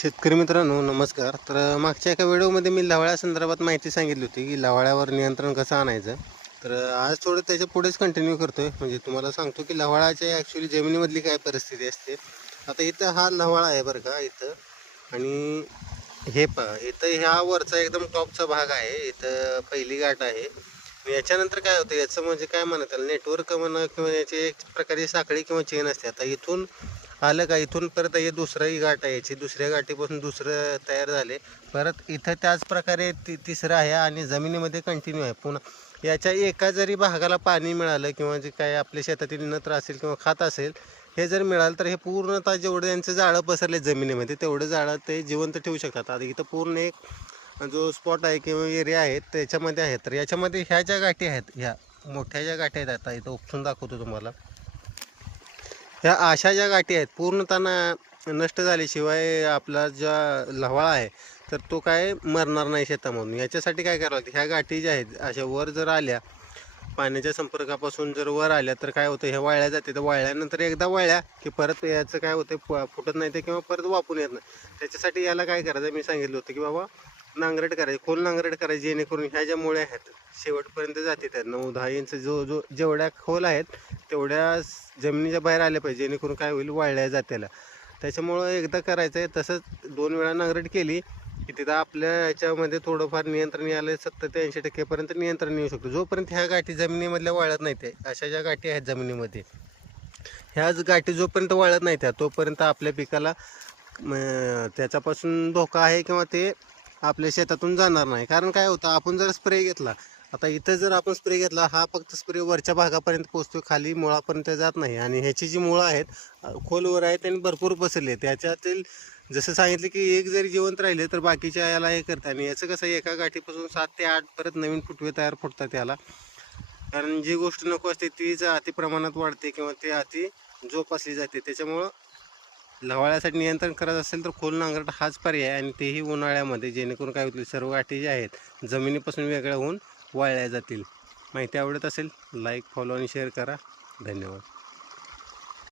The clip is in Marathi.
शेतकरी मित्रांनो नमस्कार. तर मागच्या एका व्हिडिओमध्ये मी लवाळ्या संदर्भात माहिती सांगितली होती की लवाळ्यावर नियंत्रण कसं आणायचं. तर आज थोडं त्याच्या पुढेच कंटिन्यू करतोय. म्हणजे तुम्हाला सांगतो की लवाळ्याच्या ॲक्च्युली जमिनीमधली काय परिस्थिती असते. आता इथं हा लवाळा आहे बरं का इथं. आणि हे पहा इथं ह्या वरचा एकदम टॉपचा भाग आहे. इथं पहिली गाठ आहे. याच्यानंतर काय होतं याचं म्हणजे काय म्हणतात नेटवर्क म्हणा किंवा याची एक प्रकारे साखळी किंवा चेन असते. आता इथून आलं का इथून परत हे दुसराही गाठ आहे याची. दुसऱ्या गाठीपासून दुसरं तयार झाले. परत इथं त्याच प्रकारे तिसरं आहे आणि जमिनीमध्ये कंटिन्यू आहे. पुन्हा याच्या एका जरी भागाला पाणी मिळालं किंवा जे काय आपल्या शेतातील नत्र असेल किंवा खात असेल हे जर मिळालं तर हे पूर्णतः जेवढं यांचं जाळं पसरले जमिनीमध्ये तेवढं जाळं ते जिवंत ठेवू शकतात. आता इथं पूर्ण एक जो स्पॉट आहे किंवा एरिया आहे त्याच्यामध्ये आहे. तर याच्यामध्ये ह्या ज्या गाठी आहेत ह्या मोठ्या ज्या गाठी आहेत आता इथं उपसून दाखवतो तुम्हाला. ह्या अशा ज्या गाठी आहेत पूर्णतः नष्ट झाल्याशिवाय आपला ज्या लव्हाळा आहे तर तो काय मरणार नाही शेतामधून. याच्यासाठी काय करावं लागतं ह्या गाठी ज्या आहेत अशा वर जर आल्या पाण्याच्या संपर्कापासून जर वर आल्या तर काय होतं ह्या वाळल्या जाते. तर वाळल्यानंतर एकदा वाळल्या की परत याचं काय होतं फुटत नाही ते किंवा परत वापरून येत नाही. त्याच्यासाठी याला काय करायचं मी सांगितलं होतं की बाबा नांगरट करायची खोल नांगरट करायची जेणेकरून ह्या ज्या मुळे आहेत शेवटपर्यंत जाते त्या 9-10 इंच जो जेवढ्या खोल आहेत तेवढ्या जमिनीच्या बाहेर आल्या पाहिजे जेणेकरून काय होईल वाळल्या जात्याला. त्याच्यामुळं एकदा करायचं आहे तसंच 2 वेळा नांगरट केली की तिथं आपल्या ह्याच्यामध्ये थोडंफार नियंत्रण यायला 70 ते 80% नियंत्रण येऊ शकतो. जोपर्यंत ह्या गाठी जमिनीमधल्या वाळत नाही ते अशा ज्या गाठी आहेत जमिनीमध्ये ह्याच गाठी जोपर्यंत वाळत नाही त्या तोपर्यंत आपल्या पिकाला त्याच्यापासून धोका आहे किंवा ते आपल्या शेतातून जाणार नाही. कारण काय होतं आपण जर स्प्रे घेतला आता इथं जर आपण स्प्रे घेतला हा फक्त स्प्रे वरच्या भागापर्यंत पोहोचतो खाली मुळापर्यंत जात नाही. आणि ह्याची जी मुळं आहेत खोलवर आहेत आणि भरपूर पसरले त्याच्यातील जसं सांगितलं की एक जरी जिवंत राहिले तर बाकीच्या याला हे करतात. आणि याचं कसं एका गाठीपासून 7 ते 8 परत नवीन फुटवे तयार फुटतात याला. कारण जी गोष्ट नको असते तीच अति प्रमाणात वाढते किंवा ती अति जोपासली जाते. त्याच्यामुळं लवाळ्यासाठी नियंत्रण करायचं असेल तर खोल नांगरट हाच पर्याय आहे. आणि तेही उन्हाळ्यामध्ये जेणेकरून काय होतील सर्व गाठी ज्या आहेत जमिनीपासून वेगळ्या होऊन वाळल्या जातील. माहिती आवडत असेल लाईक फॉलो आणि शेअर करा. धन्यवाद.